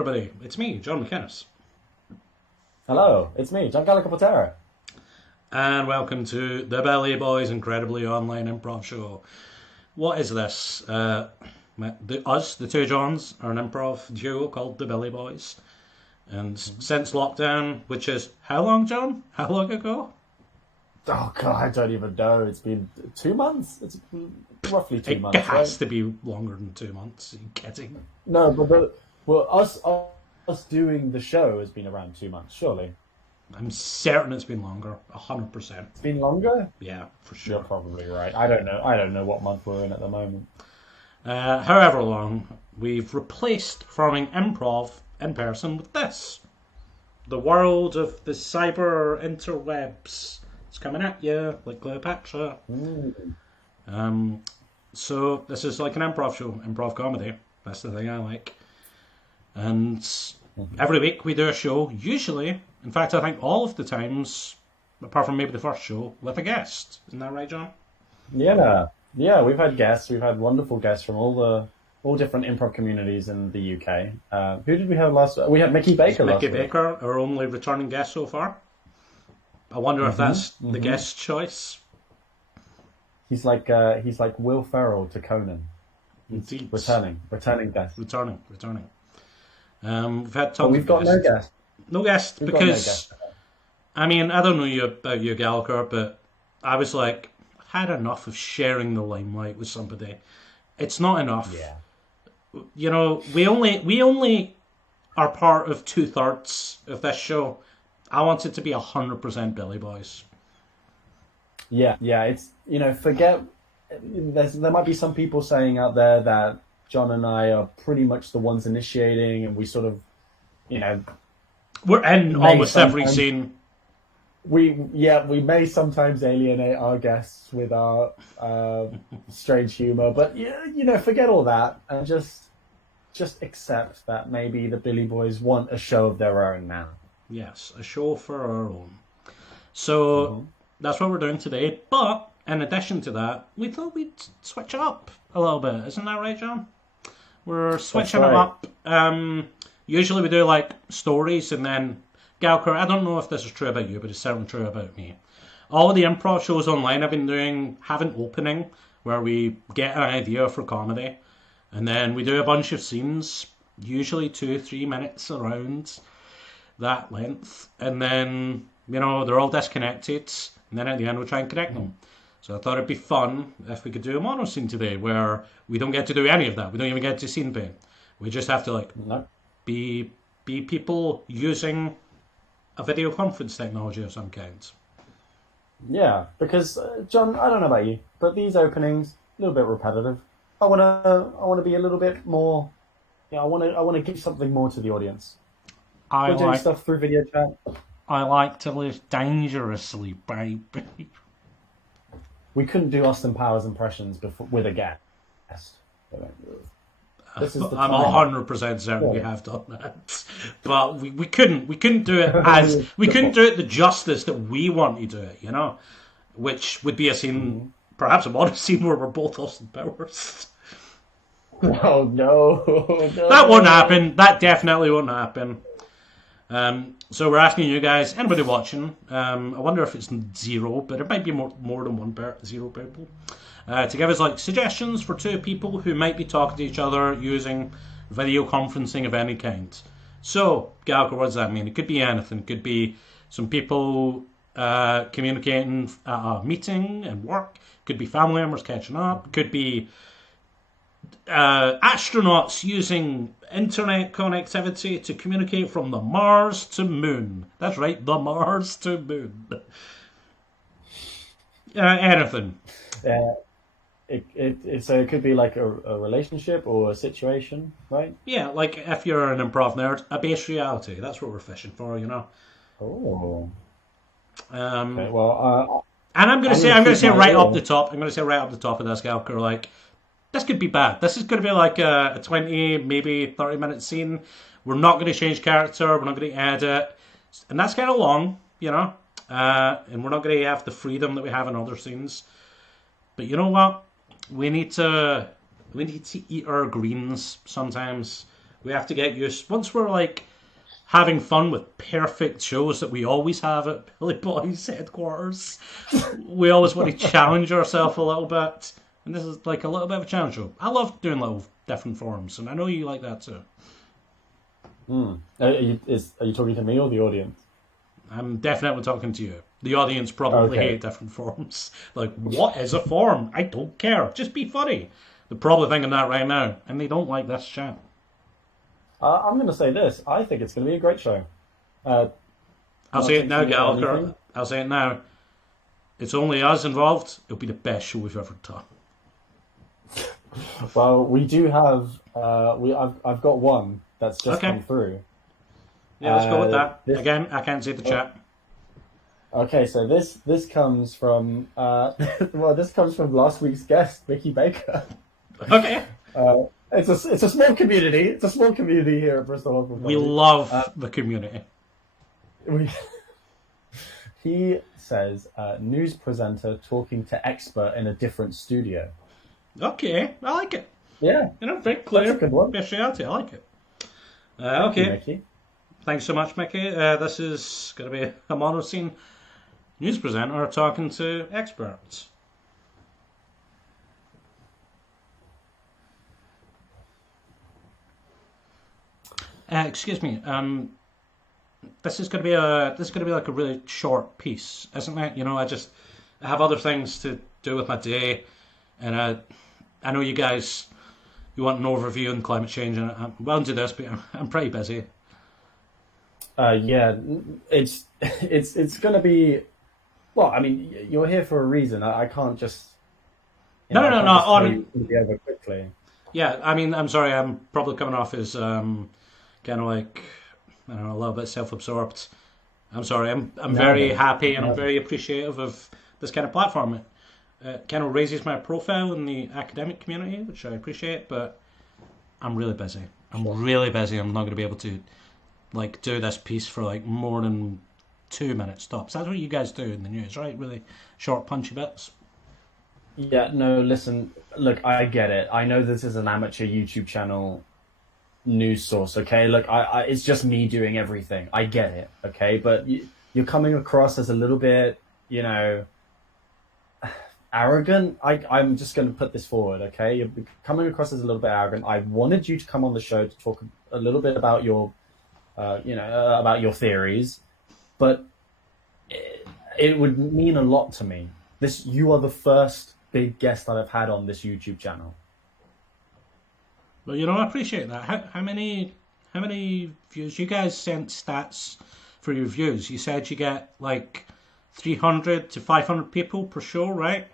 everybody. It's me, John McInnes. Hello, it's me, Giancarlo Capotera. And welcome to the Billy Boys Incredibly Online Improv Show. What is this? The two Johns, are an improv duo called the Billy Boys. And since lockdown, which is how long, John? How long ago? Oh God, I don't even know. It's been 2 months. It's roughly 2 months. It has to be longer than 2 months. Are you kidding? No, but us doing the show has been around 2 months, surely. I'm certain it's been longer, 100%. It's been longer? Yeah, for sure. You're probably right. I don't know what month we're in at the moment. However long, we've replaced performing improv in person with this. The world of the cyber interwebs. It's coming at you like Cleopatra. So this is like an improv show, improv comedy. That's the thing I like. And every week we do a show, usually, in fact I think all of the times, apart from maybe the first show, with a guest. Isn't that right, John? Yeah, we've had guests. We've had wonderful guests from all different improv communities in the UK. Who did we have last? We had Mickey Baker last week. Mickey Baker, our only returning guest so far. I wonder if that's the guest choice. He's like Will Ferrell to Conan. Indeed. Returning guest. Returning. We've had tons But we've got no guest. No guest We've because, got no guest. I mean, I don't know about you, Gallagher, but I was like, I had enough of sharing the limelight with somebody. It's not enough. Yeah. You know, we only are part of 2/3 of this show. I want it to be 100% Billy Boys. Yeah. It's forget. There might be some people saying out there that John and I are pretty much the ones initiating, and we sort of, we're in almost every scene. We may sometimes alienate our guests with our strange humor, but forget all that and just accept that maybe the Billy Boys want a show of their own now. Yes, a show for our own. So that's what we're doing today. But in addition to that, we thought we'd switch it up a little bit. Isn't that right, John? We're switching it up. Usually we do like stories and then Galker, I don't know if this is true about you, but it's certainly true about me. All of the improv shows online I've been doing have an opening where we get an idea for comedy and then we do a bunch of scenes, usually 2-3 minutes around that length, and then they're all disconnected, and then at the end we try and connect them. So I thought it'd be fun if we could do a Monoscene today where we don't get to do any of that. We don't even get to scene paint. We just have to be people using a video conference technology of some kind. Yeah, because John, I don't know about you, but these openings a little bit repetitive. I wanna be a little bit more. I wanna give something more to the audience. We're doing stuff through video chat. I like to live dangerously, baby. We couldn't do Austin Powers impressions with a guest. This is the I'm time. 100% certain we have done that, but we couldn't do it as we couldn't do it the justice that we want to do it. Which would be a scene, perhaps a Monoscene where we're both Austin Powers. Oh no! That won't happen. That definitely won't happen. So we're asking you guys, anybody watching, I wonder if it's 0, but it might be more than 0 people, to give us suggestions for 2 people who might be talking to each other using video conferencing of any kind. So, Galker, what does that mean? It could be anything. It could be some people communicating at a meeting and work. It could be family members catching up. It could be astronauts using internet connectivity to communicate from the Mars to Moon. That's right, the Mars to Moon. Anything. So it could be like a relationship or a situation, right? Yeah, like if you're an improv nerd, a base reality. That's what we're fishing for, Oh. Okay, well, and I'm going to say right up the top. I'm going to say right up the top of this, Galker, this could be bad. This is going to be like a 20, maybe 30-minute scene. We're not going to change character. We're not going to edit. And that's kind of long, and we're not going to have the freedom that we have in other scenes. But you know what? We need to eat our greens sometimes. We have to get used. Once we're like having fun with perfect shows that we always have at Billy Boy's headquarters, we always want to challenge ourselves a little bit. And this is like a little bit of a challenge show. I love doing little different forms, and I know you like that too. Are you talking to me or the audience? I'm definitely talking to you. The audience probably hate different forms. Like, what is a form? I don't care. Just be funny. They're probably thinking that right now, and they don't like this chat. I'm going to say this. I think it's going to be a great show. I'll say it now, Gallagher. I'll say it now. It's only us involved. It'll be the best show we've ever done. Well, we do have. I've got one that's just come through. Yeah, let's go with that. Again, I can't see the chat. Okay, so this comes from this comes from last week's guest, Vicky Baker. Okay. It's a small community. It's a small community here at Bristol. We love the community. He says, news presenter talking to expert in a different studio. Okay, I like it. Yeah. Very clear. That's a good one. Speciality, I like it. Thank you, Mickey. Thanks so much, Mickey. This is going to be a Monoscene news presenter talking to experts. Excuse me. This is going to be like a really short piece, isn't it? You know, I have other things to do with my day, and I know you guys, you want an overview on climate change, and I'm willing to do this, but I'm pretty busy. Yeah, it's going to be. Well, I mean, you're here for a reason. I can't just. No. Over quickly. Yeah, I mean, I'm sorry. I'm probably coming off as kind of like, I don't know, a little bit self-absorbed. I'm sorry. I'm very happy and I'm very appreciative of this kind of platform. It kind of raises my profile in the academic community, which I appreciate. But I'm really busy. I'm not going to be able to like do this piece for like more than 2 minute stops. That's what you guys do in the news, right? Really short, punchy bits. Yeah, no, listen, look, I get it. I know this is an amateur YouTube channel news source, okay? Look, I it's just me doing everything. I get it, okay? But you're coming across as a little bit, you know, arrogant. I'm just going to put this forward, okay? You're coming across as a little bit arrogant. I wanted you to come on the show to talk a little bit about your, about your theories, but it would mean a lot to me. You are the first big guest that I've had on this YouTube channel. Well, you know, I appreciate that. How many views? You guys sent stats for your views. You said you get like 300 to 500 people per show, right?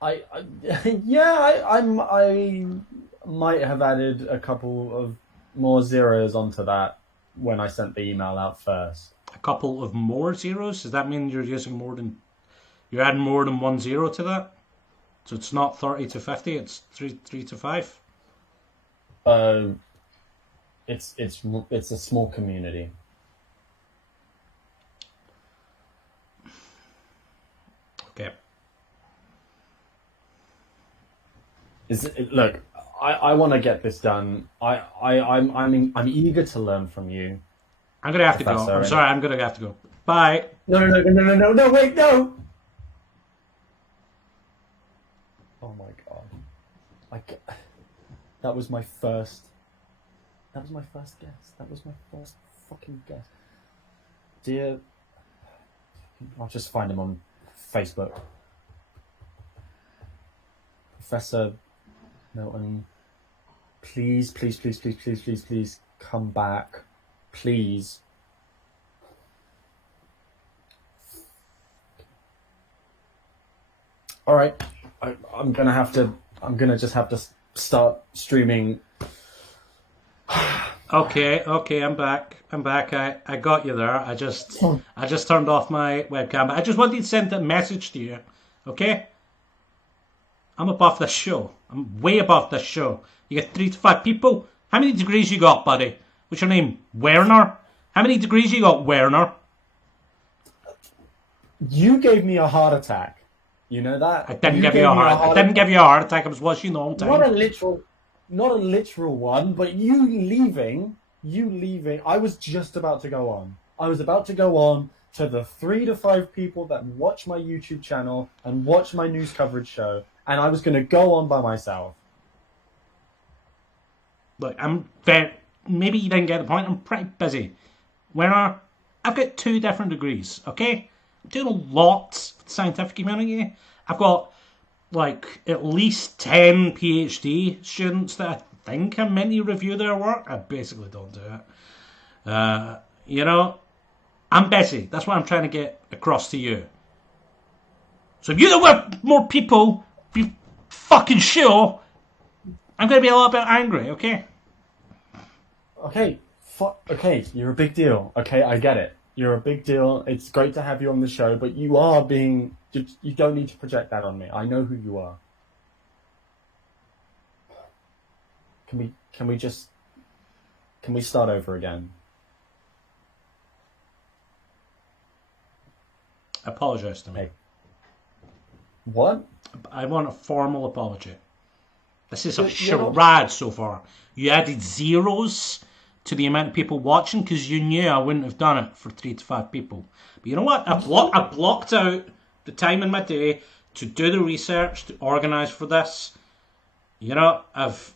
I might have added a couple of more zeros onto that when I sent the email out first. A couple of more zeros? Does that mean you're adding more than 1 0 to that? So it's not 30 to 50, it's 3 to 5? It's a small community. Okay. Look, I want to get this done. I'm eager to learn from you. I'm gonna have to go. I'm sorry, I'm gonna have to go. Bye. No, wait, no. Oh my god. That was my first guess. That was my first fucking guess. Dear, I'll just find him on Facebook. Professor Milton, please come back. Please. All right. I'm gonna just have to start streaming. Okay, I'm back. I got you there. I just turned off my webcam. I just wanted to send a message to you. Okay? I'm above this show. I'm way above this show. You get 3 to 5 people. How many degrees you got, buddy? What's your name? Werner? How many degrees you got, Werner? You gave me a heart attack. You know that? I didn't give you a heart. I didn't give you a heart attack. I was watching the whole time. Not a literal one, but you leaving. I was just about to go on. I was about to go on to the 3 to 5 people that watch my YouTube channel and watch my news coverage show, and I was going to go on by myself. Look, maybe you didn't get the point. I'm pretty busy. I've got 2 different degrees, okay? I'm doing a lot for the scientific community. I've got, like, at least 10 PhD students that I think I'm meant to review their work. I basically don't do it. You know, I'm busy. That's what I'm trying to get across to you. So if you don't want more people for your fucking show, I'm going to be a little bit angry, okay? Okay, okay, you're a big deal. Okay, I get it. You're a big deal. It's great to have you on the show, but you don't need to project that on me. I know who you are. Can we start over again? Apologise to me. Hey. What? I want a formal apology. This is a charade so far. You added zeros to the amount of people watching because you knew I wouldn't have done it for 3 to 5 people. But you know what? I blocked out the time in my day to do the research, to organise for this. You know, I've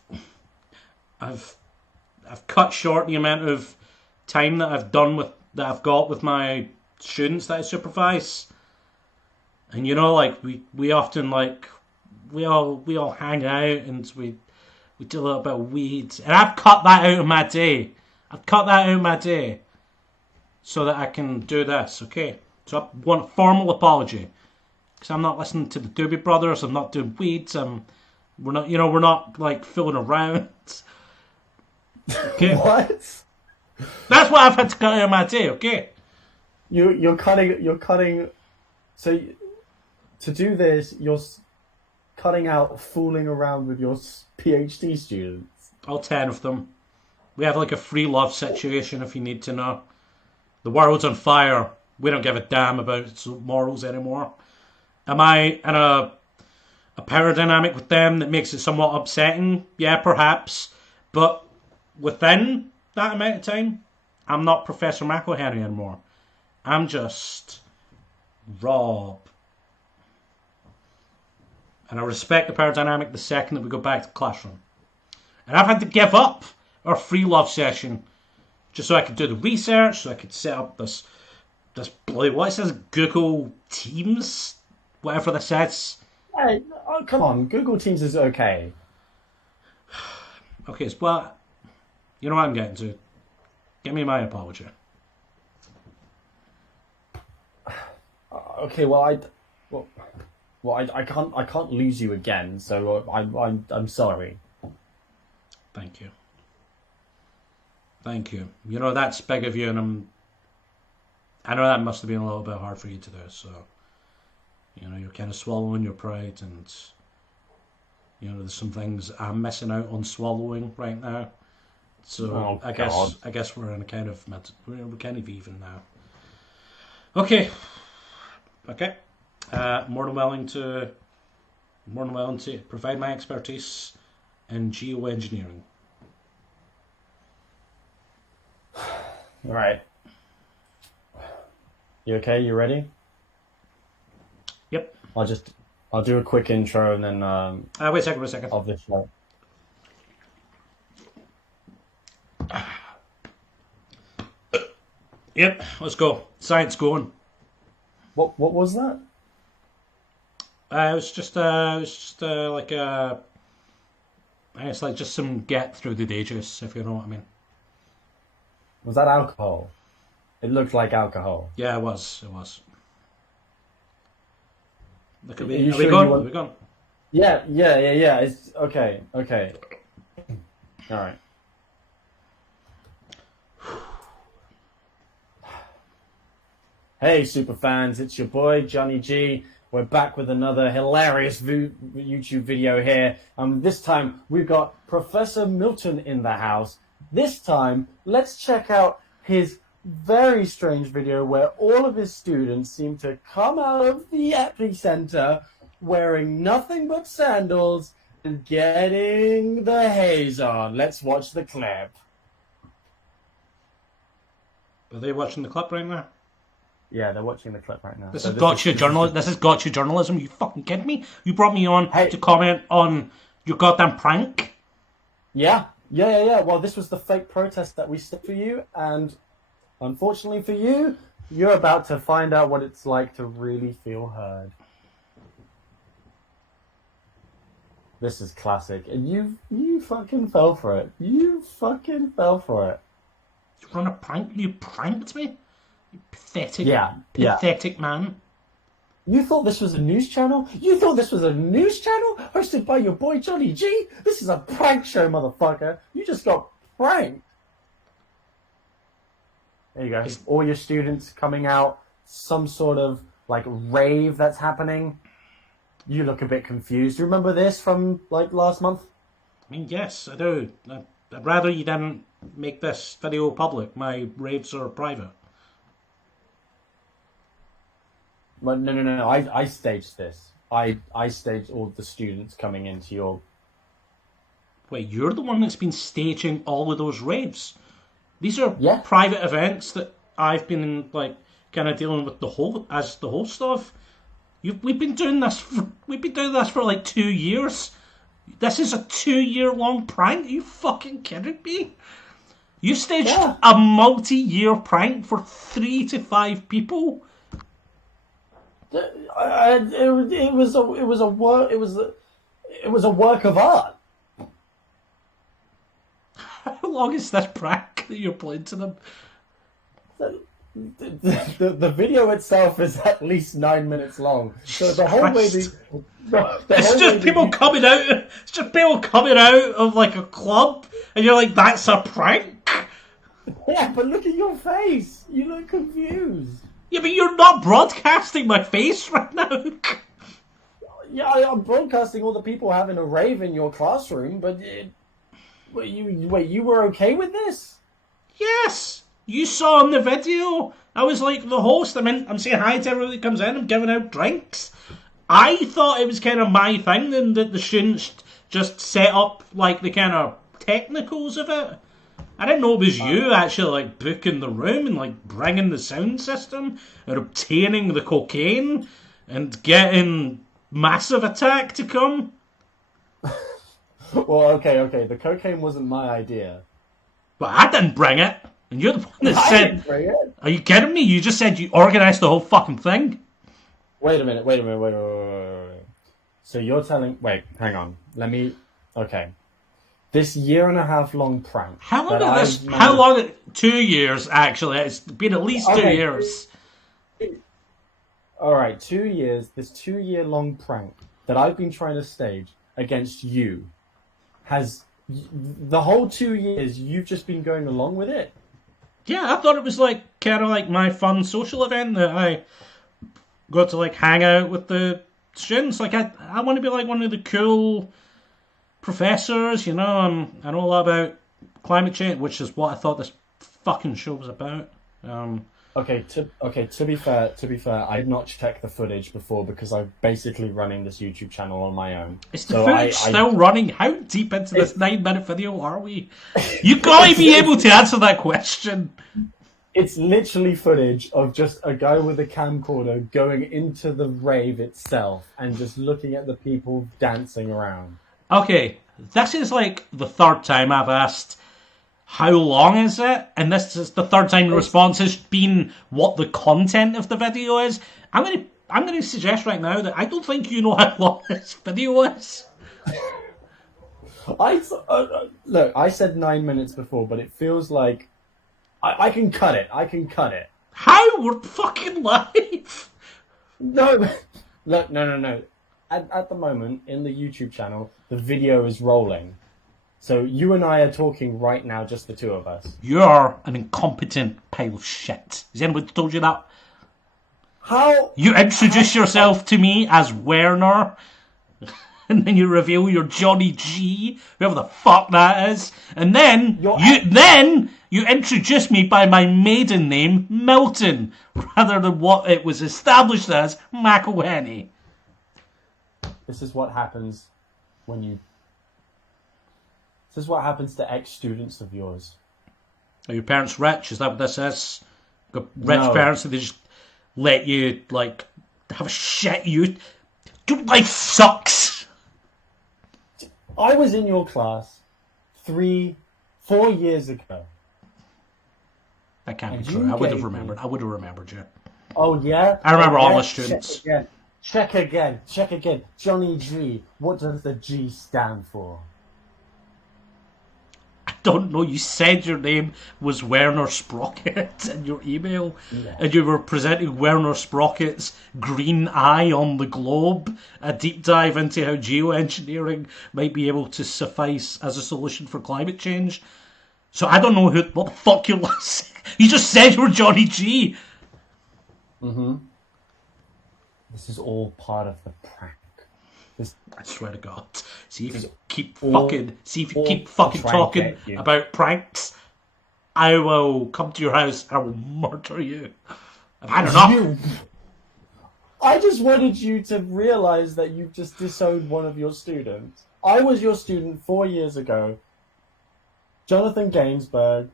cut short the amount of time that I've got with my students that I supervise. And you know, like we often like we all hang out and we do a little bit of weeds, and I've cut that out of my day. I've cut that out of my day so that I can do this. Okay, so I want a formal apology because I'm not listening to the Doobie Brothers. I'm not doing weeds. We're not like fooling around. Okay. What? That's what I've had to cut out of my day. Okay. You're cutting. So to do this, you're cutting out fooling around with your PhD students. All 10 of them. We have like a free love situation if you need to know. The world's on fire. We don't give a damn about its morals anymore. Am I in a power dynamic with them that makes it somewhat upsetting? Yeah, perhaps. But within that amount of time, I'm not Professor McElhenney anymore. I'm just Rob. And I respect the power dynamic the second that we go back to the classroom. And I've had to give up our free love session just so I could do the research, so I could set up this bloody, what is this, Google Teams? Whatever this is. Hey, oh, come on, Google Teams is okay. Okay, so well, you know what I'm getting to. Give me my apology. Okay, well, I can't lose you again, so I'm sorry. Thank you. Thank you. You know, that's big of you, and I know that must have been a little bit hard for you to do, so, you know, you're kind of swallowing your pride, and, you know, there's some things I'm missing out on swallowing right now. So I guess we're in a kind of we're kind of even now. Okay. More than willing to provide my expertise in geoengineering. All right. You okay? You ready? Yep. I'll do a quick intro and then wait a second. Of this show. Yep, let's go. Science going. What was that? It was just like it's like just some get through the day juice, if you know what I mean. Was that alcohol? It looked like alcohol. Yeah, it was. Look, are we gone? Are we gone? Yeah. It's okay. All right. Hey, super fans! It's your boy Johnny G. We're back with another hilarious YouTube video here. This time we've got Professor Milton in the house. This time, let's check out his very strange video where all of his students seem to come out of the epicenter wearing nothing but sandals and getting the haze on. Let's watch the clip. Are they watching the clip right now? Yeah, they're watching the clip right now. This is gotcha journalism. You fucking kidding me? You brought me on Hey. to comment on your goddamn prank? Yeah. Well, this was the fake protest that we set for you, and unfortunately for you, you're about to find out what it's like to really feel heard. This is classic, and you fucking fell for it. You fucking fell for it. You run a prank? You pranked me? You pathetic, pathetic man. You thought this was a news channel? You thought this was a news channel hosted by your boy Johnny G? This is a prank show, motherfucker. You just got pranked. There you go. All your students coming out, some sort of like rave that's happening. You look a bit confused. Do you remember this from like last month? I mean, yes, I do. I'd rather you didn't make this video public. My raves are private. But no. I staged this. I staged all the students coming into your... Wait, you're the one that's been staging all of those raves? These are Yeah. private events that I've been like kind of dealing with the host of. We've been doing this for like 2 years. This is a 2-year-long prank. Are you fucking kidding me? You staged a multi-year prank for 3 to 5 people. It was a work of art. How long is this prank that you're playing to them? The video itself is at least 9 minutes long. So the whole way it's just people coming out. It's just people coming out of like a club, and you're like, "That's a prank." Yeah, but look at your face. You look confused. Yeah, but you're not broadcasting my face right now. Yeah, I'm broadcasting all the people having a rave in your classroom, but you were okay with this? Yes, you saw in the video. I was like the host. I'm saying hi to everybody that comes in. I'm giving out drinks. I thought it was kind of my thing, and that the students just set up like the kind of technicals of it. I didn't know it was you actually like booking the room and like bringing the sound system and obtaining the cocaine and getting Massive Attack to come. Well, okay. The cocaine wasn't my idea. But I didn't bring it. And you're the one that I said... didn't bring it. Are you kidding me? You just said you organised the whole fucking thing. Wait a minute. So you're telling... Wait, hang on. Okay. This 1.5 year long prank. How long? 2 years, actually. It's been at least 2 years. All right, 2 years. This 2 year long prank that I've been trying to stage against you has... The whole 2 years, you've just been going along with it? Yeah, I thought it was like kind of like my fun social event that I got to like hang out with the students. Like I want to be like one of the cool professors, you know. I know a lot about climate change, which is what I thought this fucking show was about. Okay. To be fair, I did not check the footage before because I'm basically running this YouTube channel on my own. Is the footage still running? How deep into this 9-minute video are we? You gotta be able to answer that question. It's literally footage of just a guy with a camcorder going into the rave itself and just looking at the people dancing around. Okay, this is like the 3rd time I've asked, how long is it? And this is the 3rd time the response has been what the content of the video is. I'm gonna suggest right now that I don't think you know how long this video is. Look, I said 9 minutes before, but it feels like I can cut it. How? We're fucking live. No, look, no. At the moment in the YouTube channel, the video is rolling. So you and I are talking right now, just the two of us. You're an incompetent pile of shit. Has anyone told you that? How? You introduce yourself to me as Werner, and then you reveal you're Johnny G, whoever the fuck that is, and then you introduce me by my maiden name, Milton, rather than what it was established as, McElhenney. This is what happens when you. This is what happens to ex-students of yours. Are your parents rich? Is that what this is? Got rich No. parents, and they just let you like have a shit you. Your life sucks. I was in your class 3-4 years ago. That can't And be true. you I would have gave remembered. me- I would have remembered you. Oh yeah. I remember all yeah? the students. Check again. Check again. Johnny G. What does the G stand for? I don't know. You said your name was Werner Sprocket in your email, Yeah. and you were presenting Werner Sprocket's green eye on the globe, a deep dive into how geoengineering might be able to suffice as a solution for climate change. So I don't know what the fuck you're saying. You just said you were Johnny G. Mm-hmm. This is all part of the prank. I swear to God. See if you keep all- fucking prank talking at you. about pranks, I will come to your house and I will murder you. I've had enough. I just wanted you to realize that you've just disowned one of your students. I was your student 4 years ago, Jonathan Gainsbourg,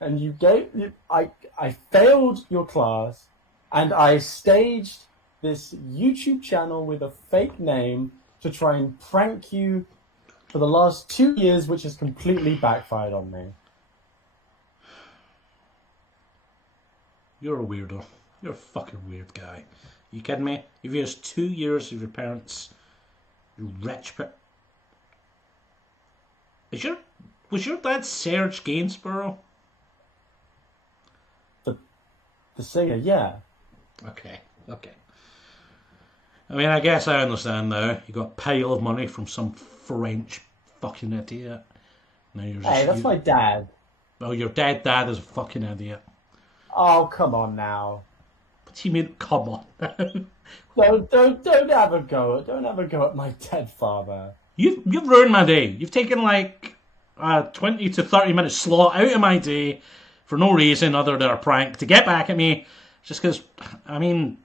and I failed your class, and I staged this YouTube channel with a fake name to try and prank you for the last 2 years, which has completely backfired on me. You're a weirdo. You're a fucking weird guy. You kidding me? You've used 2 years of your parents. You rich Was your dad Serge Gainsborough? The singer, yeah. Okay. I mean, I guess I understand now. You got a pile of money from some French fucking idiot. Now you're just, Hey, that's my dad. Well, your dead dad is a fucking idiot. Oh, come on now. What do you mean, come on? Don't have a go. Don't have a go at my dead father. You've ruined my day. You've taken like a 20 to 30 minute slot out of my day for no reason other than a prank to get back at me. Just because, I mean,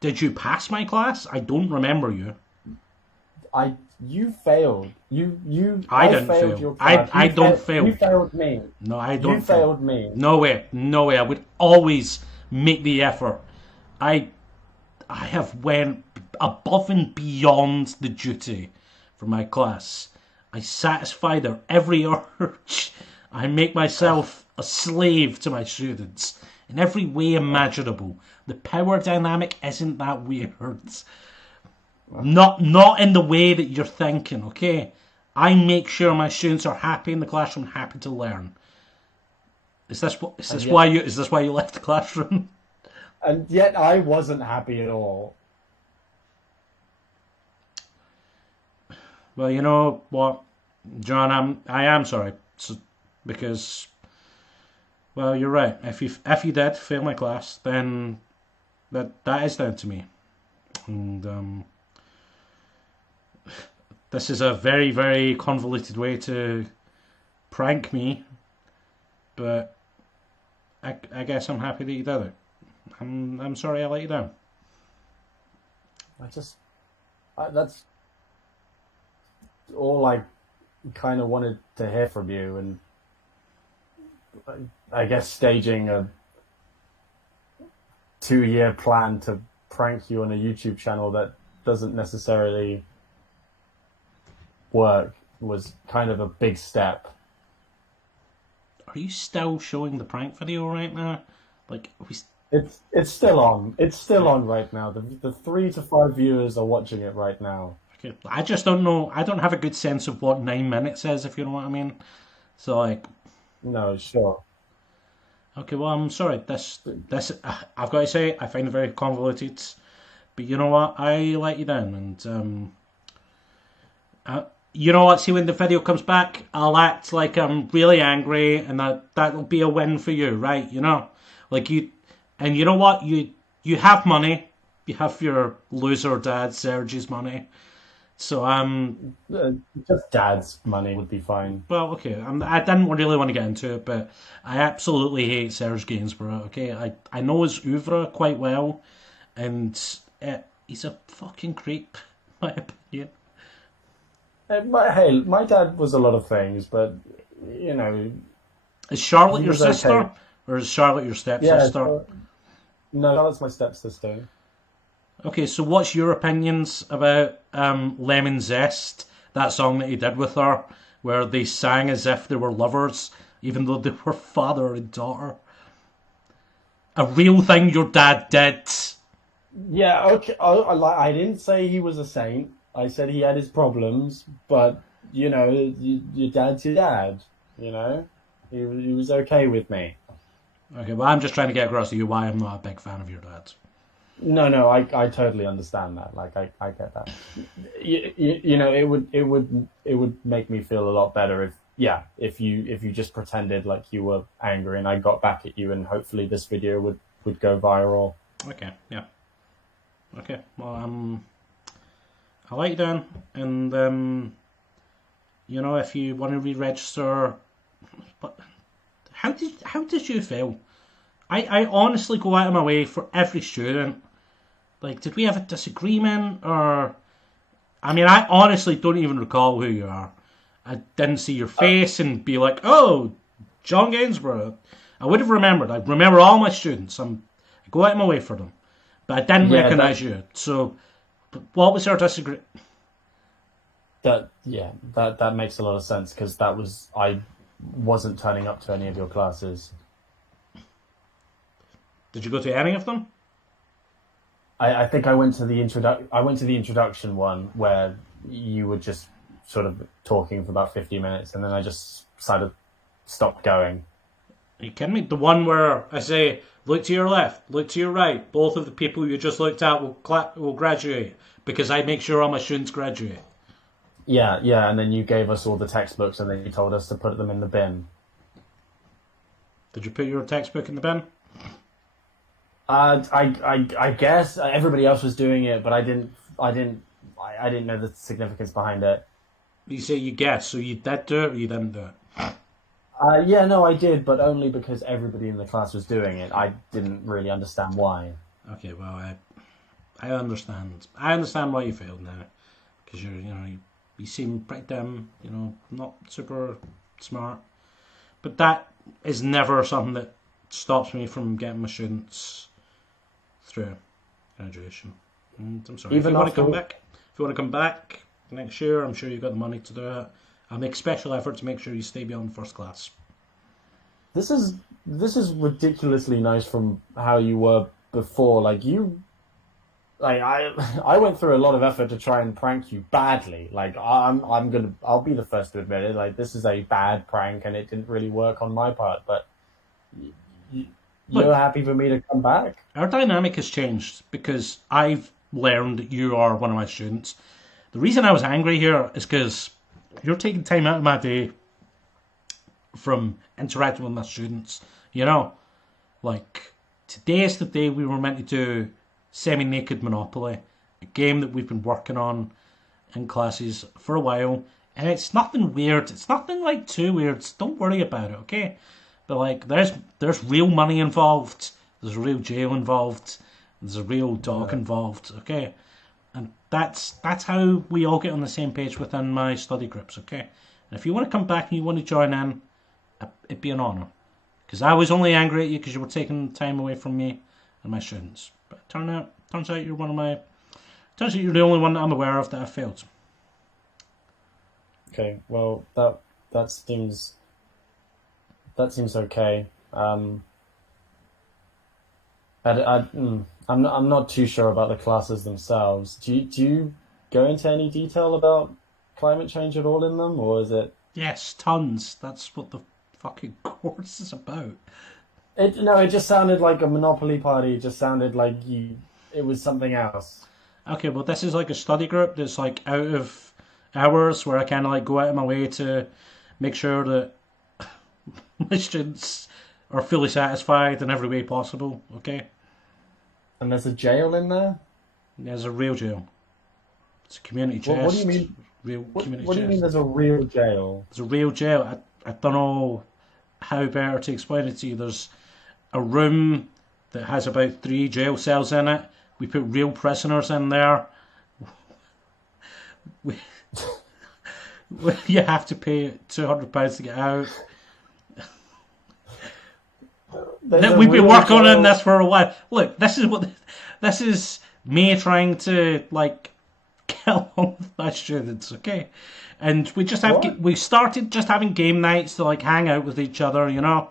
did you pass my class? I don't remember you. You failed. I didn't failed fail. Your class. I don't fail. You failed me. No, I don't. You failed me. No way. I would always make the effort. I have went above and beyond the duty for my class. I satisfy their every urge. I make myself a slave to my students in every way imaginable. The power dynamic isn't that weird. Not in the way that you're thinking, okay? I make sure my students are happy in the classroom, happy to learn. Is this why you left the classroom? And yet I wasn't happy at all. Well, you know what, John, I am sorry, because, well, you're right. If you did fail my class, then that is down to me, and this is a very, very convoluted way to prank me, but I guess I'm happy that you did it. I'm sorry I let you down. That's all I kind of wanted to hear from you, and I guess staging a 2-year plan to prank you on a YouTube channel that doesn't necessarily work was kind of a big step. Are you still showing the prank video right now? Like, It's still on. It's still on right now. The 3 to 5 viewers are watching it right now. okay. I just don't know. I don't have a good sense of what 9 minutes is, if you know what I mean. So, like, No, sure. okay, well, I'm sorry. This, I've got to say, I find it very convoluted. But you know what? I let you down, and you know what? See, when the video comes back, I'll act like I'm really angry, and that'll be a win for you, right? You know, like you, and you know what? You have money. You have your loser dad Serge's money. So Just dad's money would be fine. well, okay. I didn't really want to get into it, but I absolutely hate Serge Gainsborough. Okay, I know his oeuvre quite well, and he's a fucking creep. my opinion. Hey, my dad was a lot of things, but you know, Is Charlotte he your was sister, okay. or is Charlotte your Yeah, stepsister? no, that's my stepsister. Okay, so what's your opinions about Lemon Zest, that song that he did with her, where they sang as if they were lovers, even though they were father and daughter? A real thing your dad did. Yeah, okay. I didn't say he was a saint. I said he had his problems, but you know, your dad's your dad. You know, he was okay with me. Okay, well, I'm just trying to get across to you why I'm not a big fan of your dad. No, no, I totally understand that. Like, I get that. You know, it would make me feel a lot better if, yeah, if you just pretended like you were angry and I got back at you, and hopefully this video would go viral. Okay, yeah. Okay, well, I like Dan, and you know, if you want to re-register, but how did you feel? I honestly go out of my way for every student. Like, did we have a disagreement, or? I mean, I honestly don't even recall who you are. I didn't see your face and be like, oh, John Gainsborough. I would have remembered. I remember all my students. I go out of my way for them, but I didn't Yeah, recognise you. So, what was our disagreement? that makes a lot of sense because I wasn't turning up to any of your classes. Did you go to any of them? I think I went to the introduction one where you were just sort of talking for about 50 minutes, and then I just decided stopped going. Are you kidding me? The one where I say, look to your left, look to your right. Both of the people you just looked at will graduate, because I make sure all my students graduate. Yeah, yeah, and then you gave us all the textbooks, and then you told us to put them in the bin. Did you put your textbook in the bin? I guess everybody else was doing it, but I didn't know the significance behind it. You say you guess, so you did do it or you didn't do it? Yeah, no, I did, but only because everybody in the class was doing it. I didn't really understand why. Okay, well, I understand. I understand why you failed now, because you seem pretty dumb, not super smart. But that is never something that stops me from getting my students through graduation. And I'm sorry. If you want to come back next year, I'm sure you've got the money to do it. I'll make special effort to make sure you stay beyond first class. This is ridiculously nice from how you were before. I went through a lot of effort to try and prank you badly. Like I'll be the first to admit it. Like, this is a bad prank and it didn't really work on my part. But you're happy for me to come back? Our dynamic has changed because I've learned that you are one of my students. The reason I was angry here is because you're taking time out of my from interacting with my students. Like, today is the day we were meant to do Semi-Naked Monopoly, a game that we've been working on in classes for a while, and it's nothing weird. It's nothing like too weird. Don't worry about it, okay? But like, there's real money involved. There's a real jail involved. There's a real dog involved, okay? And that's how we all get on the same page within my study groups, okay? And if you want to come back and you want to join in, it'd be an honour. Because I was only angry at you because you were taking time away from me and my students. But turns out you're the only one that I'm aware of that I failed. Okay, well that seems okay. I'm not too sure about the classes themselves. Do you go into any detail about climate change at all in them, or is it? Yes, tons. That's what the fucking course is about. It just sounded like a Monopoly party. It just sounded like it was something else. Okay, well, this is like a study group that's like out of hours, where I kind of like go out of my way to make sure that my students are fully satisfied in every way possible, okay? And there's a jail in there? There's a real jail. It's a community chest. What do you mean? What do you mean there's a real jail? There's a real jail. I don't know how better to explain it to you. There's a room that has about 3 jail cells in it. We put real prisoners in there you have to pay £200 to get out. We've been working on this for a while. Look, this is me trying to like kill all of my students, okay? And we started just having game nights to like hang out with each other, you know.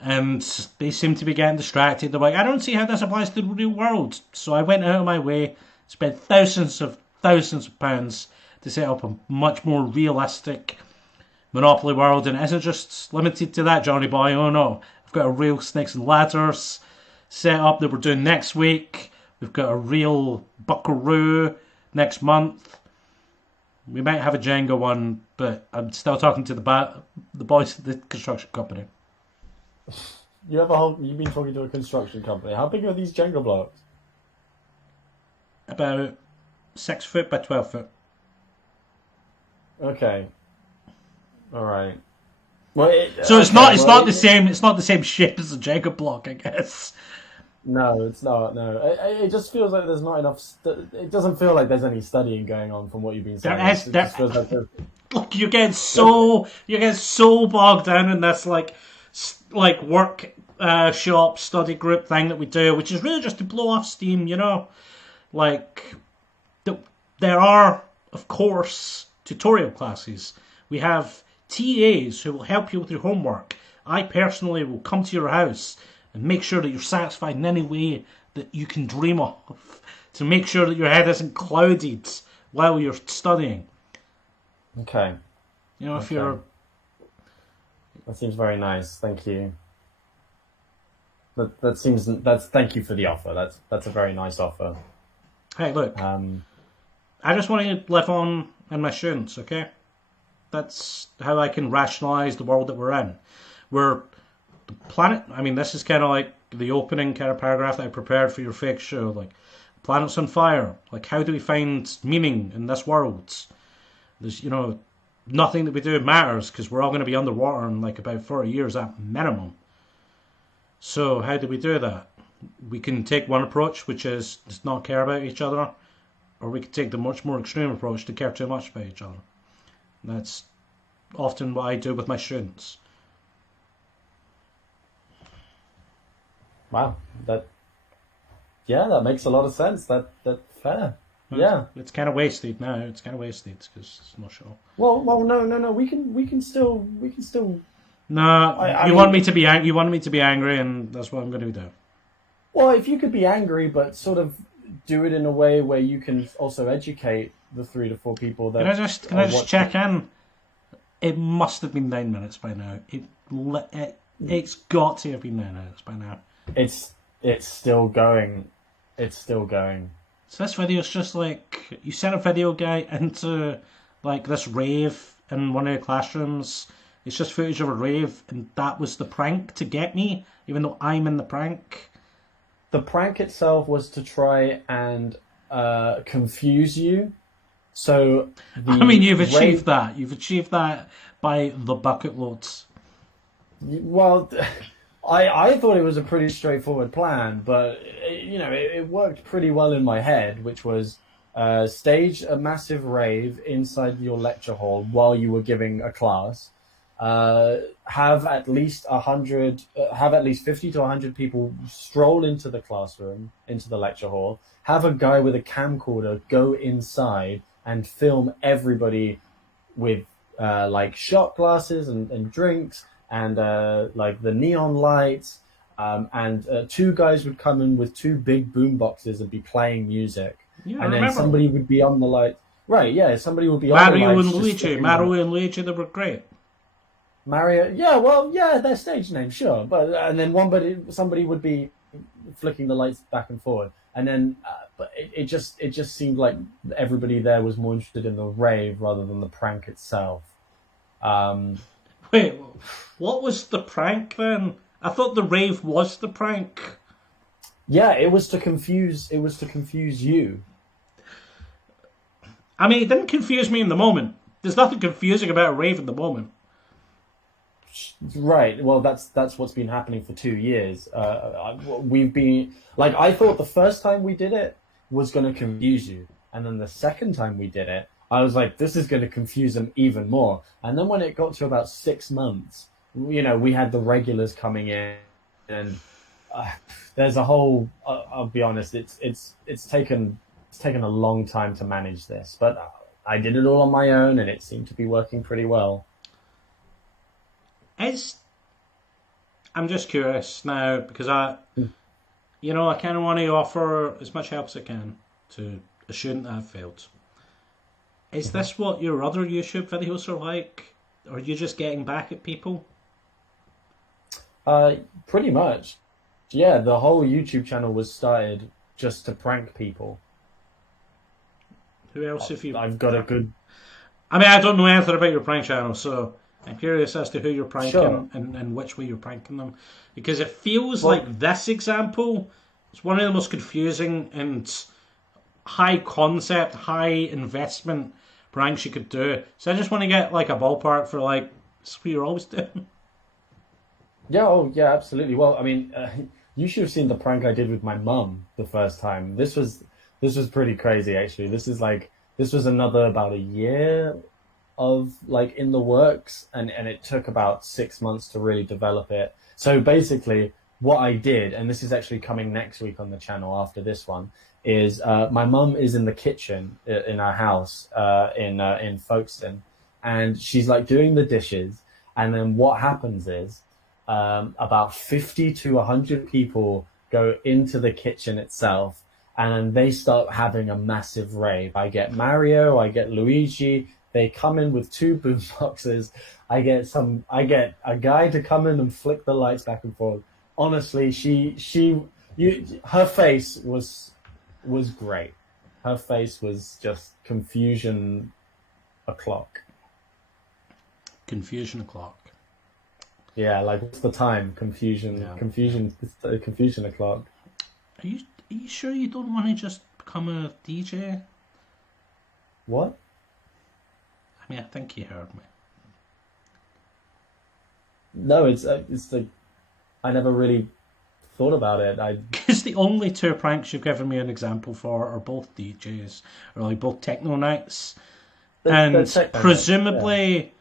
And they seem to be getting distracted. They're like, I don't see how this applies to the real world. So I went out of my way, spent thousands of pounds to set up a much more realistic Monopoly world, and it isn't just limited to that, Johnny boy. Oh no, I've got a real Snakes and Ladders set up that we're doing next week. We've got a real Buckaroo next month. We might have a Jenga one, but I'm still talking to the boys at the construction company. You've been talking to a construction company. How big are these Jenga blocks? About 6 foot by 12 foot. Okay. All right. Well, it's not the same. It's not the same shape as a Jenga block, I guess. No, it's not. No, it just feels like there's not enough. It doesn't feel like there's any studying going on from what you've been saying. Look, you're getting so bogged down in this like work shop study group thing that we do, which is really just to blow off steam, you know. Like there are, of course, tutorial classes. We have TAs who will help you with your homework. I personally will come to your house and make sure that you're satisfied in any way that you can dream of, to make sure that your head isn't clouded while you're studying. Okay. You know, if you're... That seems very nice. Thank you. Thank you for the offer. That's a very nice offer. Hey, look. I just want to live on in my students, okay? That's how I can rationalise the world that we're in. We're the planet. I mean, this is kind of like the opening kind of paragraph that I prepared for your fake show. Like, planet's on fire. Like, how do we find meaning in this world? There's, you know, nothing that we do matters because we're all going to be underwater in like about 40 years at minimum. So how do we do that? We can take one approach, which is just not care about each other, or we can take the much more extreme approach to care too much about each other. That's often what I do with my students. Wow, that makes a lot of sense. That's fair. Yeah, it's kind of wasted now. It's kind of wasted because it's not sure. Well, no. We can still. No, you want me to be angry. You want me to be angry, and that's what I'm going to do. Well, if you could be angry, but sort of do it in a way where you can also educate the 3 to 4 people that. Can I just check in? It must have been 9 minutes by now. It's got to have been 9 minutes by now. It's still going. It's still going. So this video is just like you sent a video guy into like this rave in one of your classrooms. It's just footage of a rave, and that was the prank to get me, even though I'm in the prank. The prank itself was to try and confuse you. So you've achieved that. You've achieved that by the bucket loads. Well, I thought it was a pretty straightforward plan, but it worked pretty well in my head, which was stage a massive rave inside your lecture hall while you were giving a class. Have at least 50 to 100 people stroll into the classroom, into the lecture hall. Have a guy with a camcorder go inside and film everybody with like shot glasses and drinks and like the neon lights. And 2 guys would come in with 2 big boom boxes and be playing music. Yeah, and then somebody would be on the light. Right, yeah, somebody would be on the lights. Mario and Luigi, they were great. Mario, their stage name, sure, but and then somebody would be flicking the lights back and forward, and then but it just seemed like everybody there was more interested in the rave rather than the prank itself. Wait, what was the prank then? I thought the rave was the prank. Yeah, it was to confuse you. I mean, it didn't confuse me in the moment. There's nothing confusing about a rave in the moment. Right. Well, that's what's been happening for 2 years. We've been I thought the first time we did it was going to confuse you, and then the second time we did it, I was like, this is going to confuse them even more. And then when it got to about 6 months, we had the regulars coming in, and there's a whole. I'll be honest, it's taken a long time to manage this, but I did it all on my own, and it seemed to be working pretty well. I'm just curious now because I kind of want to offer as much help as I can to a student that I've failed. Is this what your other YouTube videos are like? Or are you just getting back at people? Pretty much. Yeah, the whole YouTube channel was started just to prank people. Who else have you... I've got a good... I mean, I don't know anything about your prank channel, so I'm curious as to who you're pranking Sure. and which way you're pranking them. Because it feels like this example is one of the most confusing and high concept, high investment pranks you could do. So I just want to get like a ballpark for like, this is what you're always doing. Yeah, oh yeah, absolutely. Well, I mean, you should have seen the prank I did with my mum the first time. This was pretty crazy, actually. This was another about a year of like in the works, and it took about 6 months to really develop it. So basically, what I did, and this is actually coming next week on the channel after this one, is my mum is in the kitchen in our house in Folkestone, and she's like doing the dishes, and then what happens is about 50 to 100 people go into the kitchen itself, and they start having a massive rave. I get Mario, I get Luigi. They come in with 2 boom boxes. I get a guy to come in and flick the lights back and forth. Honestly, her face was great. Her face was just confusion o'clock. Confusion o'clock. Yeah, like what's the time? Confusion o'clock. Are you sure you don't want to just become a DJ? What? I mean, I think you heard me. No, it's like I never really thought about it. Because the only 2 pranks you've given me an example for are both DJs, or like both techno nights, and presumably,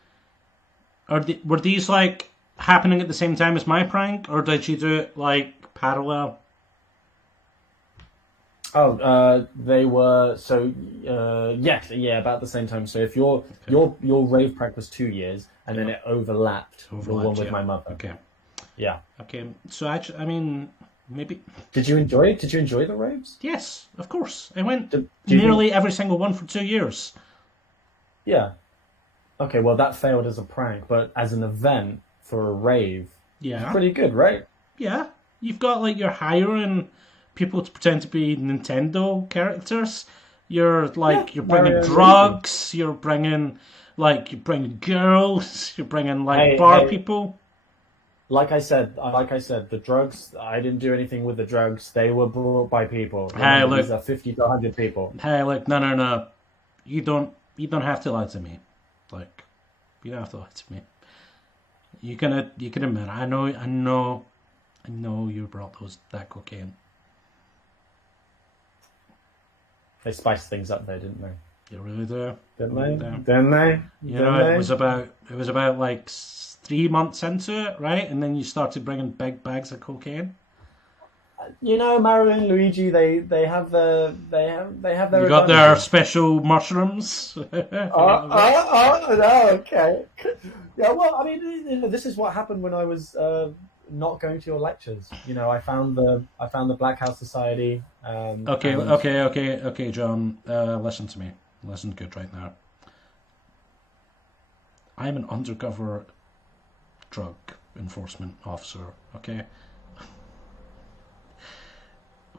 were these like happening at the same time as my prank, or did you do it like parallel? Oh, they were yes, yeah, about the same time. So if your rave prank was 2 years, and then it overlapped the one with my mother. Okay. Yeah. Okay. So I mean, maybe. Did you enjoy it? Did you enjoy the raves? Yes, of course. I went nearly every single one for 2 years. Yeah. Okay. Well, that failed as a prank, but as an event for a rave, it's pretty good, right? Yeah. You've got like you're hiring people to pretend to be Nintendo characters. You're bringing drugs. You're bringing girls. You're bringing bar people. Like I said, the drugs. I didn't do anything with the drugs. They were brought by people. Hey, look, these are 50 to 100 people. Hey, look, no. You don't have to lie to me. Like, you don't have to lie to me. You can admit. I know. You brought that cocaine. They spiced things up, though, didn't they? You really do. Didn't they? It was about like 3 months into it, right? And then you started bringing big bags of cocaine. Mario and Luigi, they have their. You got their special mushrooms. No, okay. Yeah, well, I mean, this is what happened when I was not going to your lectures. I found the Black House Society. Okay, John. Listen to me. Listen good right now. I'm an undercover drug enforcement officer. Okay.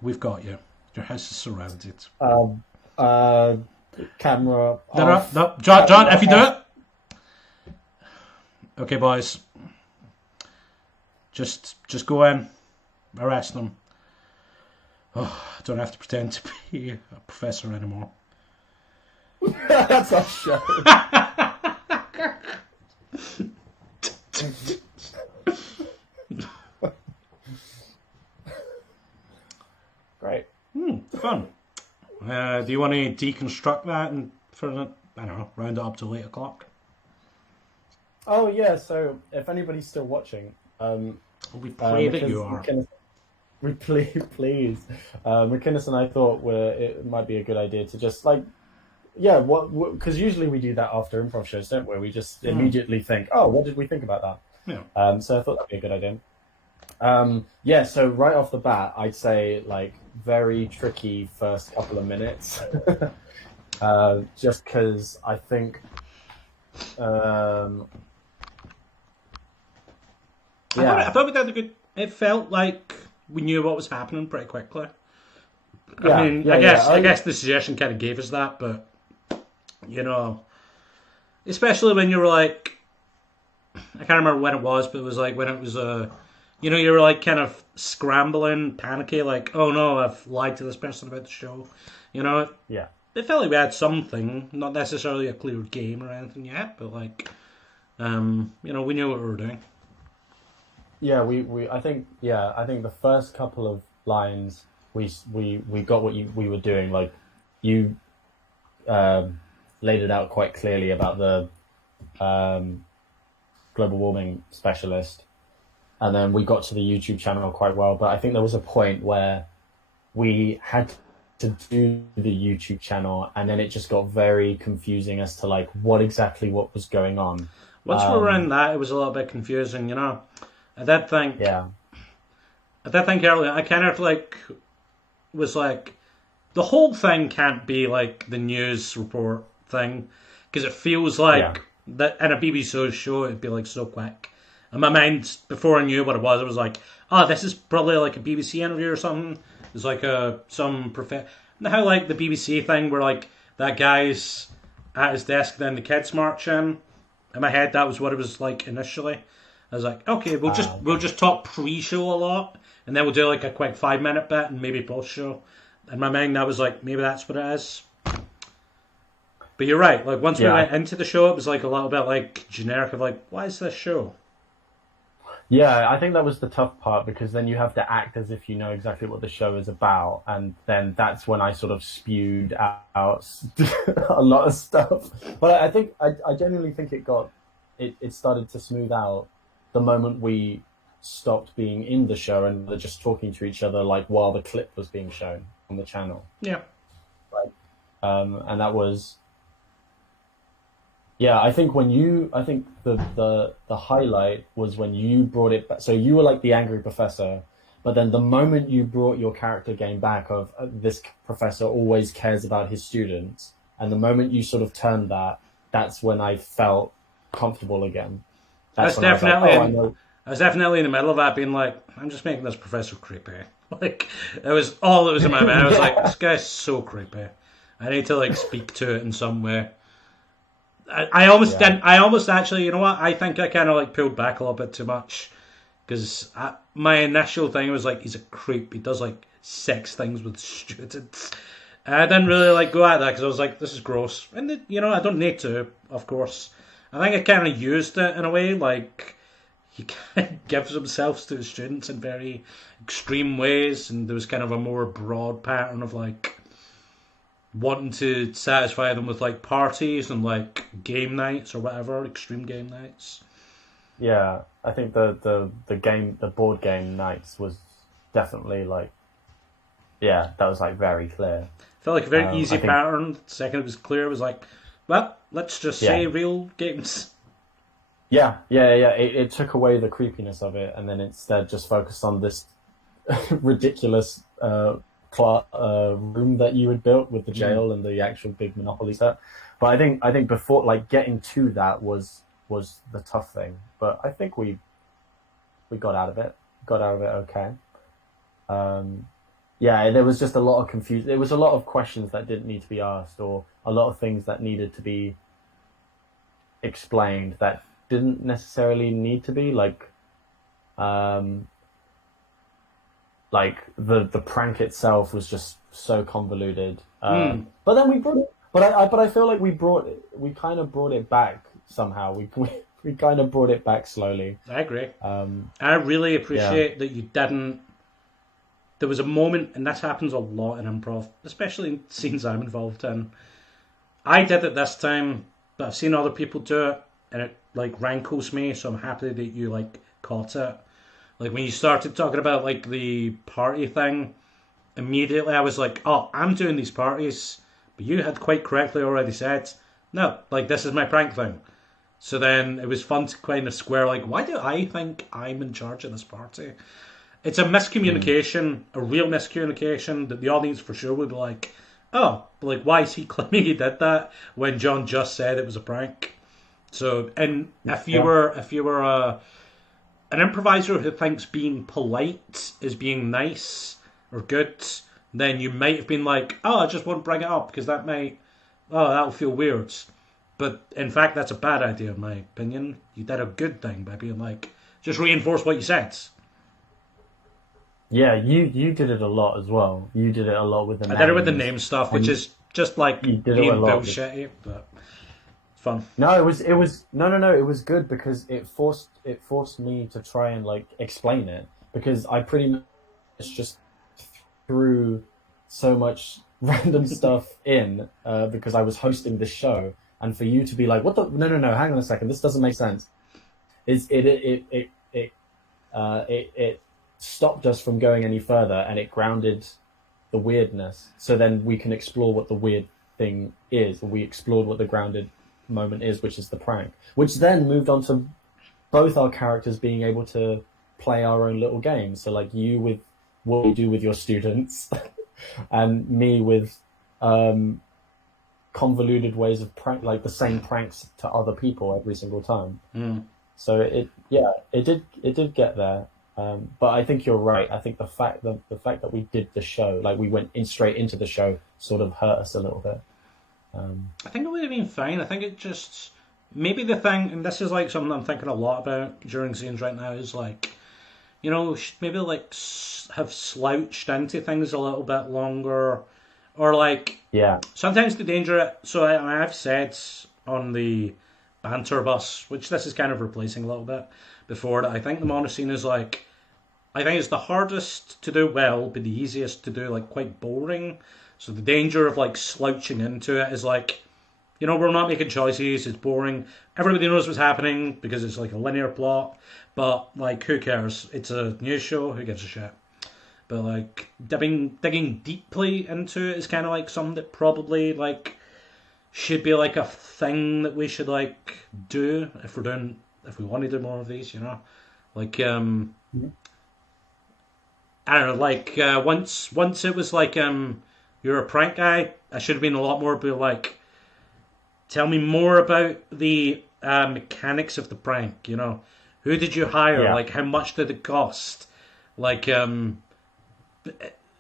We've got you. Your house is surrounded. Camera. No, John, if you do it. Okay, boys. Just go in, arrest them. Oh, I don't have to pretend to be a professor anymore. That's our show. Great. Fun. Do you want to deconstruct that and for I don't know, round it up to 8 o'clock. Oh yeah, so if anybody's still watching, We pray that you are. We please. McInnes and I thought it might be a good idea to just because usually we do that after improv shows, don't we? We just immediately think, oh, what did we think about that? Yeah. So I thought that'd be a good idea. So right off the bat, I'd say like very tricky first couple of minutes, just because I think. I thought we did a good. It felt like we knew what was happening pretty quickly. I guess the suggestion kind of gave us that, but especially when you were like, I can't remember when it was, but it was like when it was you were like kind of scrambling, panicky, like, oh no, I've lied to this person about the show. Yeah. It felt like we had something, not necessarily a clear game or anything yet, but like, we knew what we were doing. Yeah, I think the first couple of lines we got what we were doing. Like you laid it out quite clearly about the global warming specialist, and then we got to the YouTube channel quite well. But I think there was a point where we had to do the YouTube channel, and then it just got very confusing as to like what was going on. Once we were in that, it was a little bit confusing, I did think earlier, I kind of like was like, the whole thing can't be like the news report thing, because it feels like that in a BBC show it'd be like so quick. In my mind, before I knew what it was like, oh, this is probably like a BBC interview or something. It's like how like the BBC thing where like that guy's at his desk, then the kids march in. In my head, that was what it was like initially. I was like, okay, we'll just talk pre-show a lot, and then we'll do like a quick 5-minute bit and maybe post-show. In my mind, that was like, maybe that's what it is. But you're right. Like once we went into the show, it was like a little bit like generic of like, what is this show? Yeah, I think that was the tough part, because then you have to act as if you know exactly what the show is about, and then that's when I sort of spewed out a lot of stuff. But I think I genuinely think it started to smooth out the moment we stopped being in the show and they're just talking to each other like while the clip was being shown on the channel. Yeah. Right. And that was. Yeah, I think the highlight was when you brought it back. So you were like the angry professor, but then the moment you brought your character game back of this professor always cares about his students, and the moment you sort of turned that's when I felt comfortable again. I was definitely in the middle of that, being like, I'm just making this professor creepy. Like, it was all that was in my mind. I was like, this guy's so creepy. I need to like speak to it in some way. I almost didn't. I almost actually, you know what? I think I kind of like pulled back a little bit too much, because my initial thing was like, he's a creep. He does like sex things with students. And I didn't really like go at that, because I was like, this is gross. And I don't need to, of course. I think I kind of used it in a way, like he kind of gives himself to the students in very extreme ways, and there was kind of a more broad pattern of like wanting to satisfy them with like parties and like game nights or whatever, extreme game nights. Yeah, I think the board game nights was definitely like, that was like very clear. Felt like a very easy pattern. The second it was clear, it was like, well, let's just say real games. Yeah. It took away the creepiness of it, and then instead just focused on this ridiculous room that you had built with the jail and the actual big Monopoly set. But I think before, like, getting to that was the tough thing. But I think we got out of it. Got out of it okay. There was just a lot of confusion. There was a lot of questions that didn't need to be asked, or a lot of things that needed to be explained that didn't necessarily need to be, like the prank itself was just so convoluted. But then we brought it. But I feel like we kind of brought it back somehow. We kind of brought it back slowly. I agree. I really appreciate that you didn't. There was a moment, and this happens a lot in improv, especially in scenes I'm involved in, I did it this time, but I've seen other people do it, and it like rankles me. So I'm happy that you like caught it. Like when you started talking about like the party thing, immediately I was like, oh, I'm doing these parties, but you had quite correctly already said, no, like this is my prank thing. So then it was fun to kind of square like, why do I think I'm in charge of this party? It's a Mm. miscommunication, a real miscommunication that the audience for sure would be like, oh, like why is he claiming he did that when John just said it was a prank? So, and Yeah. if you were an improviser who thinks being polite is being nice or good, then you might have been like, oh, I just won't bring it up because that might, oh, that'll feel weird. But in fact, that's a bad idea, in my opinion. You did a good thing by being like, just reinforce what you said. Yeah, you did it a lot as well. You did it a lot with the I did it with the names, name stuff, which and is just like you did it a being lot with. bullshitty, but fun. No, it was no, it was good because it forced me to try and like explain it because I pretty much just threw so much random stuff in because I was hosting the show, and for you to be like, "What the? No, hang on a second, this doesn't make sense." It stopped us from going any further, and it grounded the weirdness. So then we can explore what the weird thing is. We explored what the grounded moment is, which is the prank, which then moved on to both our characters being able to play our own little games. So like you with what you do with your students, and me with um, convoluted ways of prank, like the same pranks to other people every single time. Mm. So it did get there. But I think you're right. I think the fact that we did the show, like we went in straight into the show, sort of hurt us a little bit. Um, I think it would have been fine. I think it just maybe the thing, and this is like something I'm thinking a lot about during scenes right now, is like maybe like have slouched into things a little bit longer, or like yeah, sometimes the danger. So I've said on the banter bus, which this is kind of replacing a little bit before, that I think the Monoscene is like I think it's the hardest to do well, but the easiest to do like quite boring. So the danger of like slouching into it is like, we're not making choices. It's boring. Everybody knows what's happening because it's like a linear plot. But like, who cares? It's a news show. Who gives a shit? But like, digging deeply into it is kind of like something that probably like should be like a thing that we should like do if we want to do more of these. Like I don't know, like once it was like you're a prank guy. I should have been a lot more be like, tell me more about the mechanics of the prank. Who did you hire? yeah, Like how much did it cost? Like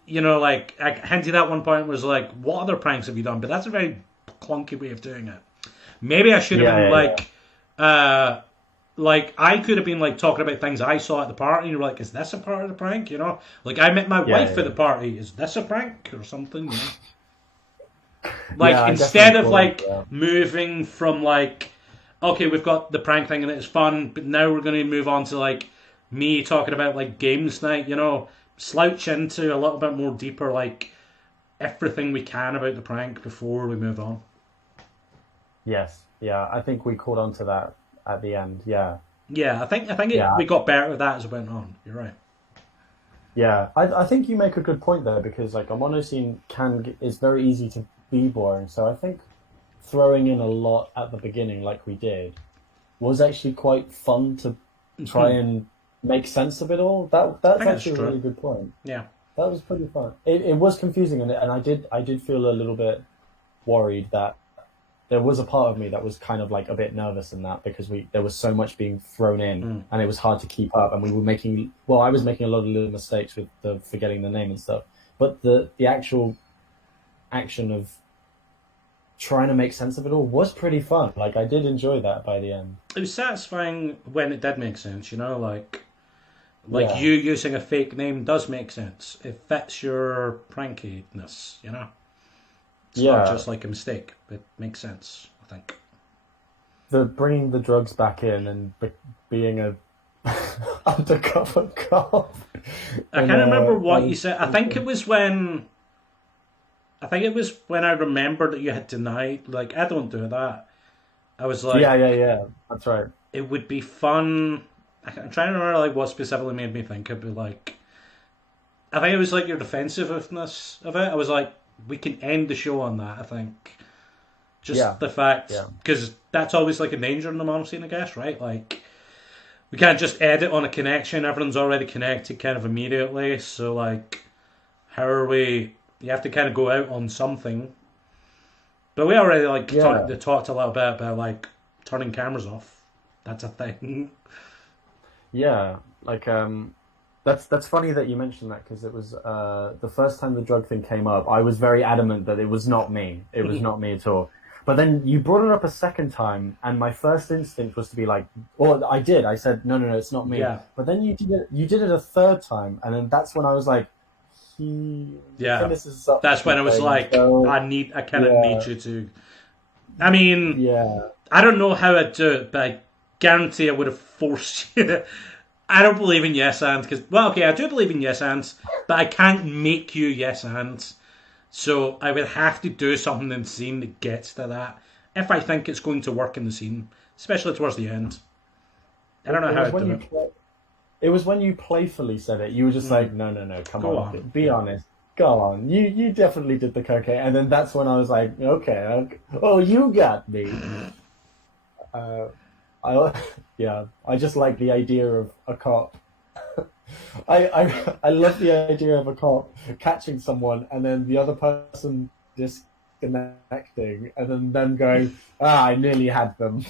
like I hinted at one point was like, what other pranks have you done? But that's a very clunky way of doing it. Maybe I should have yeah, been yeah, yeah, uh like I could have been like talking about things I saw at the party, and you're like, is this a part of the prank? Like I met my yeah, wife at yeah. the party. Is this a prank or something? Yeah, Like I definitely instead of caught on like to that. moving from like, okay, we've got the prank thing and it's fun, but now we're going to move on to like me talking about like games night. Slouch into a little bit more deeper like everything we can about the prank before we move on. Yes, yeah, I think we caught on to that at the end. Yeah, Yeah, yeah, we got better at that as it went on. You're right. yeah. I think you make a good point there because like a monoscene is very easy to be boring. So I think throwing in a lot at the beginning, like we did, was actually quite fun to try I and make sense of it all. That's think that's actually a true. really good point. Yeah. That was pretty fun. It was confusing, and I did feel a little bit worried that there was a part of me that was kind of like a bit nervous in that because there was so much being thrown in Mm. and it was hard to keep up, and we were making I was making a lot of little mistakes with the forgetting the name and stuff, but the actual action of trying to make sense of it all was pretty fun. Like I did enjoy that by the end. It was satisfying when it did make sense. Like Yeah, you using a fake name does make sense. It fits your prankiness. It's not yeah. just like a mistake. It makes sense, I think. The bringing the drugs back in and being a undercover cop I and can't remember that what you was said. I pretty think cool. it was when I think it was when I remembered that you had denied, like, I don't do that. I was like, Yeah. That's right. it would be fun. I'm trying to remember like what specifically made me think it'd be like. I think it was like your defensiveness of it. I was like, we can end the show on that. I think Yeah, just the fact yeah, because that's always like a danger in the monoscene, I guess, right? Like we can't just edit on a connection. Everyone's already connected, kind of immediately. So like, how are we? You have to kind of go out on something. But we already like yeah. talked a little bit about like turning cameras off. That's a thing. Yeah, like that's funny that you mentioned that because it was the first time the drug thing came up. I was very adamant that it was not me. It was not me at all. But then you brought it up a second time, and my first instinct was to be like, "Well, I did." I said, "No, it's not me." Yeah. But then you did it. You did it a third time, and then that's when I was like, Yeah. this is up That's when I was something, like, so I kind of yeah, need you to. I mean, yeah, I don't know how I'd do it, but I guarantee I would have forced you. I don't believe in yes and because okay, I do believe in yes ands, but I can't make you yes ands. So I would have to do something in the scene that gets to that if I think it's going to work in the scene, especially towards the end. I don't know it how was I'd when do you it. it was when you playfully said it. You were just like, no, come Go on, on. be honest. Go on. You definitely did the cocaine. And then that's when I was like, okay. Oh, you got me. Uh, I yeah. I just like the idea of a cop. I love the idea of a cop catching someone and then the other person disconnecting and then them going, I nearly had them.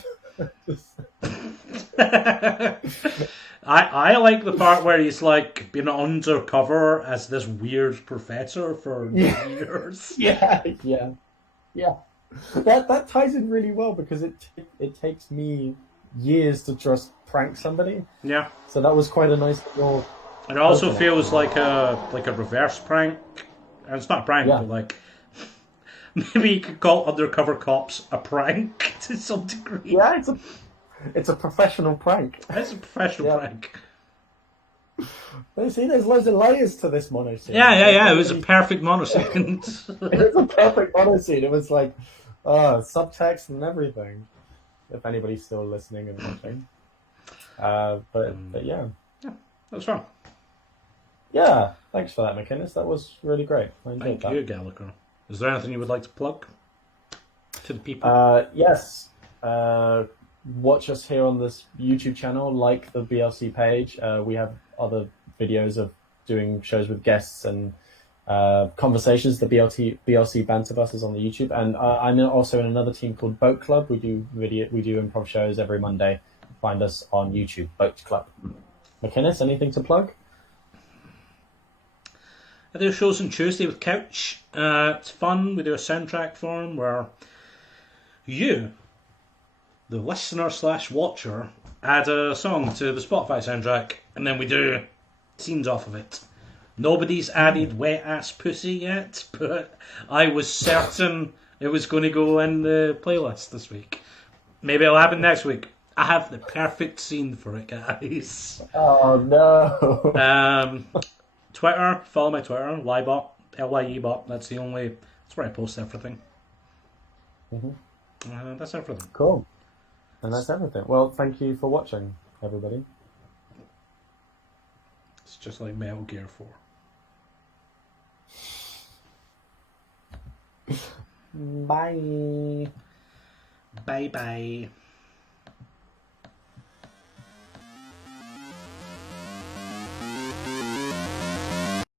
I like the part where he's like been undercover as this weird professor for Yeah, years. yeah. That ties in really well because it takes me years to just prank somebody. Yeah. So that was quite a nice little It also opening. feels like a reverse prank. And it's not a prank, Yeah, but like maybe you could call undercover cops a prank to some degree. yeah. It's a professional prank. It's a professional Yeah. prank. You see, there's loads of layers to this mono scene. Yeah. It was a perfect monosecond. It was a perfect mono scene. It was like subtext and everything. If anybody's still listening and watching, but yeah, That's fun. yeah. Thanks for that, McInnes. That was really great. I enjoyed Thank that. you, Gallagher. Is there anything you would like to plug to the people? Yes. Watch us here on this YouTube channel. Like the BLC page. We have other videos of doing shows with guests and conversations. The BLC Banter Bus is on the YouTube, and I'm also in another team called Boat Club. We do improv shows every Monday. Find us on YouTube, Boat Club. McInnes, anything to plug? I do shows on Tuesday with Couch. It's fun. We do a soundtrack for him where you, the listener / watcher, add a song to the Spotify soundtrack, and then we do scenes off of it. Nobody's added Wet Ass Pussy yet, but I was certain it was going to go in the playlist this week. Maybe it'll happen next week. I have the perfect scene for it, guys. Oh no! Twitter, follow my Twitter, Lybot, Lyebot. That's where I post everything. That's everything. Cool. And that's everything. Well, thank you for watching, everybody. It's just like Metal Gear 4. Bye. Bye bye.